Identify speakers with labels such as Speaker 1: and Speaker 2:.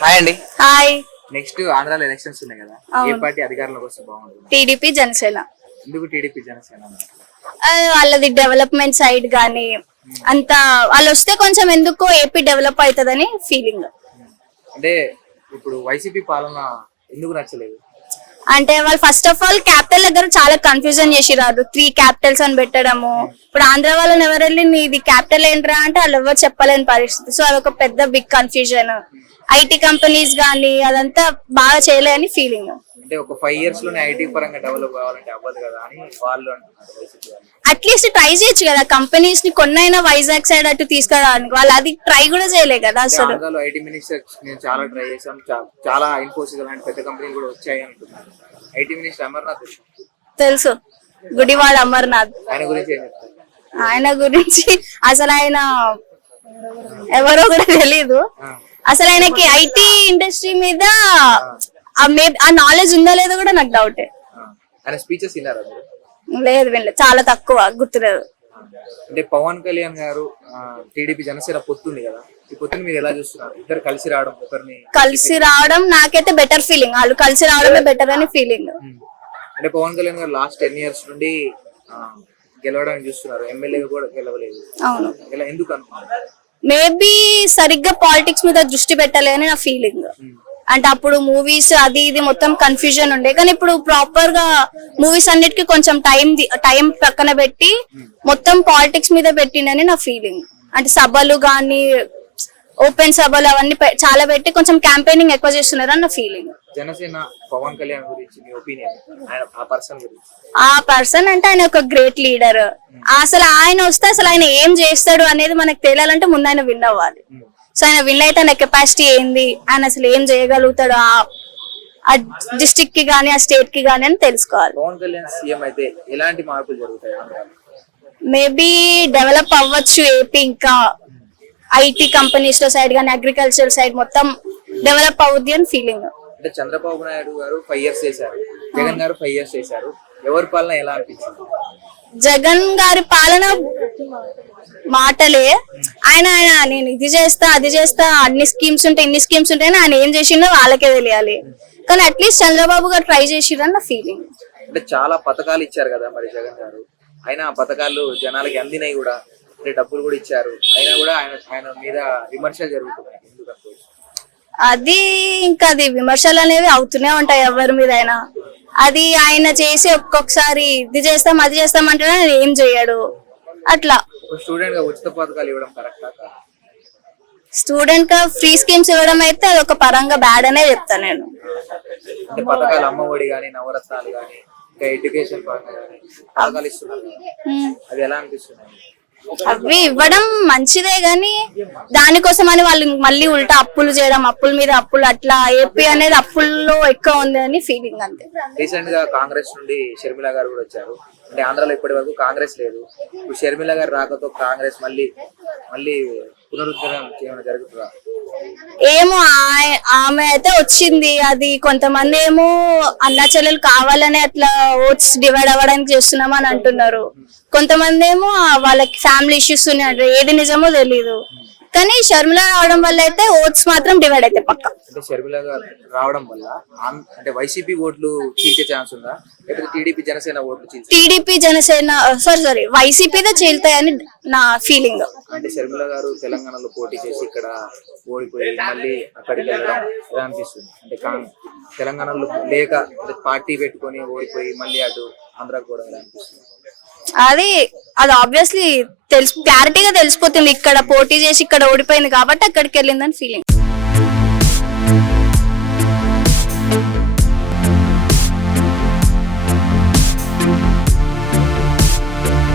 Speaker 1: Hi అండి.
Speaker 2: Hi.
Speaker 1: Next ఆంధ్రాలో elections ఉన్నాయి కదా ఏ
Speaker 2: అవును.
Speaker 1: పార్టీ అధికారంలోకి వస్తే బాగుంటుంది?
Speaker 2: టీడీపీ జనసేన.
Speaker 1: ఎందుకు టీడీపీ జనసేన
Speaker 2: ఆ, వాళ్ళది డెవలప్మెంట్ సైడ్ కానీ అంత వాళ్ళు వస్తే కొంచెం ఎందుకో ఏపీ డెవలప్ అవుతుందని ఫీలింగ్.
Speaker 1: అంటే ఇప్పుడు వైసీపీ పాలన ఎందుకు నచ్చలేదు?
Speaker 2: అంటే వాళ్ళు ఫస్ట్ ఆఫ్ ఆల్ క్యాపిటల్ దగ్గర చాలా కన్ఫ్యూజన్ చేసిరారు. త్రీ క్యాపిటల్స్ అని పెట్టడము. ఇప్పుడు ఆంధ్ర వాళ్ళని ఎవరు వెళ్ళి నీది క్యాపిటల్ ఏంట్రా? అంటే వాళ్ళు ఎవరు చెప్పలేని పరిస్థితి. సో అదొక పెద్ద బిగ్ కన్ఫ్యూజన్ ఐటీ కంపెనీస్ కానీ అదంతా బాగా చేయలేని ఫీలింగ్.
Speaker 1: అంటే ఒక ఫైవ్ ఇయర్స్లోనే ఐటీ పరంగా డెవలప్ కావాలంటే అవ్వదు కదా అని వాళ్ళు అంటున్నారు వైసీపీ వాళ్ళు
Speaker 2: అట్లీస్ట్ ట్రై చేయొచ్చు కదా కంపెనీస్ని కొన్నైనా వైజాగ్ సైడ్ అటు తీసుకురావడానికి. వాళ్ళు అది ట్రై కూడా చేయలే కదా అసలు.
Speaker 1: ఆంధ్రాలో ఐటీ మినిస్టర్ నేను చాలా ట్రై ఇన్ఫోసిస్ అలాంటి పెద్ద కంపెనీలు కూడా వచ్చాయి అంటున్నారు. ఐటీ మినిస్టర్ అమర్నాథ్
Speaker 2: తెలుసు. గుడివాడ అమర్నాథ్.
Speaker 1: ఆయన గురించి
Speaker 2: ఆయన గురించి అసలు ఆయన ఎవరో కూడా తెలీదు.
Speaker 1: ఆ,
Speaker 2: అసలు ఆయనకి ఐటీ ఇండస్ట్రీ మీద ఆ నాలెడ్జ్ ఉందో లేదో కూడా నాకు డౌటే
Speaker 1: స్పీచెస్
Speaker 2: లేదు వినలేదు. చాలా తక్కువ గుర్తులేదు.
Speaker 1: అంటే పవన్ కళ్యాణ్ గారు టీడీపీ జనసేన పొత్తుంది కదా. ఈ పొత్తుని మీరు ఎలా చూస్తున్నారు? ఇద్దరు కలిసి రావడం ఒకరిని
Speaker 2: కలిసి రావడం నాకైతే బెటర్ ఫీలింగ్ వాళ్ళు కలిసి రావడమే బెటర్ అని ఫీలింగ్.
Speaker 1: అంటే పవన్ కళ్యాణ్ గారు లాస్ట్ టెన్ ఇయర్స్ నుండి గెలవడానికి చూస్తున్నారు. ఎమ్మెల్యేగా కూడా గెలవలేదు.
Speaker 2: అవును.
Speaker 1: ఇలా ఎందుకు అనుకున్నారు
Speaker 2: మేబీ సరిగ్గా పాలిటిక్స్ మీద దృష్టి పెట్టలే అని నా ఫీలింగ్. అంటే అప్పుడు మూవీస్ అది ఇది మొత్తం కన్ఫ్యూజన్ ఉండే. కానీ ఇప్పుడు ప్రాపర్గా మూవీస్ అన్నిటికీ కొంచెం టైం టైం పక్కన పెట్టి మొత్తం పాలిటిక్స్ మీద పెట్టిండని నా ఫీలింగ్. అంటే సభలు గాని ఓపెన్ సభలు అవన్నీ చాలా పెట్టి కొంచెం క్యాంపెయినింగ్ ఎక్కువ చేస్తున్నారు అని నా ఫీలింగ్
Speaker 1: జనసేన పవన్ కళ్యాణ్ గురించి మీ ఒపీనియన్ ఆ పర్సన్ గురించి.
Speaker 2: ఆ పర్సన్ అంటే ఆయన ఒక గ్రేట్ లీడర్ అసలు ఆయన వస్తే అసలు ఆయన ఏం చేస్తాడు అనేది మనకు తెలియాలంటే ముందు ఆయన విన్ అవ్వాలి. సో ఆయన విన్ అయితే ఆయన కెపాసిటీ ఏంది? ఆయన అసలు ఏం చేయగలుగుతాడు? ఆ- డిస్టిక్కి గానీ ఆ స్టేట్కి గానీ అని తెలుసుకోవాలి.
Speaker 1: పవన్ కళ్యాణ్ సీఎం అయితే ఎలాంటి మార్పులు జరుగుతాయి?
Speaker 2: మేబీ డెవలప్ అవ్వచ్చు ఏపీ ఇంకా. ఐటీ కంపెనీస్లో సైడ్ గానీ అగ్రికల్చర్ సైడ్ మొత్తం డెవలప్ అవుద్ది అని ఫీలింగ్
Speaker 1: అంటే చంద్రబాబు నాయుడు గారు ఫైవ్ ఇయర్స్ చేశారు. జగన్ గారు ఫైవ్ ఇయర్స్ చేశారు. ఎవరి పాలన ఎలా అనిపించింది?
Speaker 2: జగన్ గారి పాలన మాటలే. ఆయన ఆయన నేను ఇది చేస్తా అది చేస్తా అన్ని స్కీమ్స్ ఉంటాయి ఇన్ని స్కీమ్స్ ఉంటాయని ఆయన ఏం చేసిండో వాళ్ళకే తెలియాలి. కానీ అట్లీస్ట్ చంద్రబాబు గారు ట్రై చేసిరని నా ఫీలింగ్
Speaker 1: అంటే చాలా పథకాలు ఇచ్చారు కదా మరి జగన్ గారు. అయినా ఆ పథకాలు జనాలకి అందినాయి కూడా. అంటే డబ్బులు కూడా ఇచ్చారు. అయినా కూడా ఆయన ఆయన మీద విమర్శలు జరుగుతున్నాయి. ఎందుకు అనుకోవచ్చు
Speaker 2: అది ఇంకా అది విమర్శలు అనేవి అవుతూనే ఉంటాయి ఎవరి మీద అయినా అది ఆయన చేసి ఒక్కొక్కసారి ఇది చేస్తాం అది చేస్తాం అంటే ఆయన ఏం చేయడు. అట్లా.
Speaker 1: స్టూడెంట్గా ఉచిత పథకాలు ఇవ్వడం కరెక్టా
Speaker 2: స్టూడెంట్గా ఫ్రీ స్కీమ్స్ ఇవ్వడం అయితే అది ఒక పరంగా బ్యాడ్ అనే చెప్తాను నేను.
Speaker 1: అంటే పథకాలు అమ్మఒడి నవరత్నాలు ఇంకా ఎడ్యుకేషన్ పథకాలు ఇస్తున్నారు. అవి ఎలా అనిపిస్తున్నాయి?
Speaker 2: అవి ఇవ్వడం మంచిదే గాని దానికోసం అని వాళ్ళు మళ్ళీ ఉల్టా అప్పులు చేయడం అప్పుల మీద అప్పులు అట్లా ఏపీ అనేది అప్పుల్లో ఎక్కువ ఉంది అని ఫీలింగ్ అంతే.
Speaker 1: రీసెంట్గా కాంగ్రెస్ నుండి షర్మిల గారు కూడా వచ్చారు. అంటే ఆంధ్రాలో ఇప్పటి వరకు కాంగ్రెస్ లేదు. ఇప్పుడు షర్మిల గారు రాకతో కాంగ్రెస్ మళ్ళీ మళ్ళీ పునరుద్ధరణ చేయడం జరుగుతుందా?
Speaker 2: ఏమో ఆమె అయితే వచ్చింది. అది కొంతమంది ఏమో అన్న చెల్లెలు కావాలని అట్లా ఓట్స్ డివైడ్ అవ్వడానికి చేస్తున్నాం అని అంటున్నారు. కొంతమంది ఏమో వాళ్ళకి ఫ్యామిలీ ఇష్యూస్ ఉన్నాయి ఏది నిజమో తెలీదు. కానీ షర్మిల రావడం వల్ల అయితే ఓట్స్ మాత్రం డివైడ్ అయితే పక్క.
Speaker 1: అంటే షర్మిల గారు రావడం వల్ల అంటే వైసీపీ ఓట్లు చీల్చే ఛాన్స్ ఉందా? లేకపోతే టీడీపీ జనసేన ఓట్లు
Speaker 2: టీడీపీ జనసేన సారీ సారీ వైసీపీదే చీల్తాయని నా ఫీలింగ్
Speaker 1: అంటే షర్మిల గారు తెలంగాణలో పోటీ చేసి ఇక్కడ ఓడిపోయి మళ్ళీ అక్కడికి వెళ్ళడం ఎలా అనిపిస్తుంది? అంటే తెలంగాణలో లేక పార్టీ పెట్టుకొని ఓడిపోయి మళ్ళీ అటు ఆంధ్రాకు కూడా అనిపిస్తుంది.
Speaker 2: అది అది ఆబ్వియస్లీ తెలుసు క్లారిటీగా తెలిసిపోతుంది. ఇక్కడ పోటీ చేసి ఇక్కడ ఓడిపోయింది కాబట్టి అక్కడికి వెళ్ళిందని ఫీలింగ్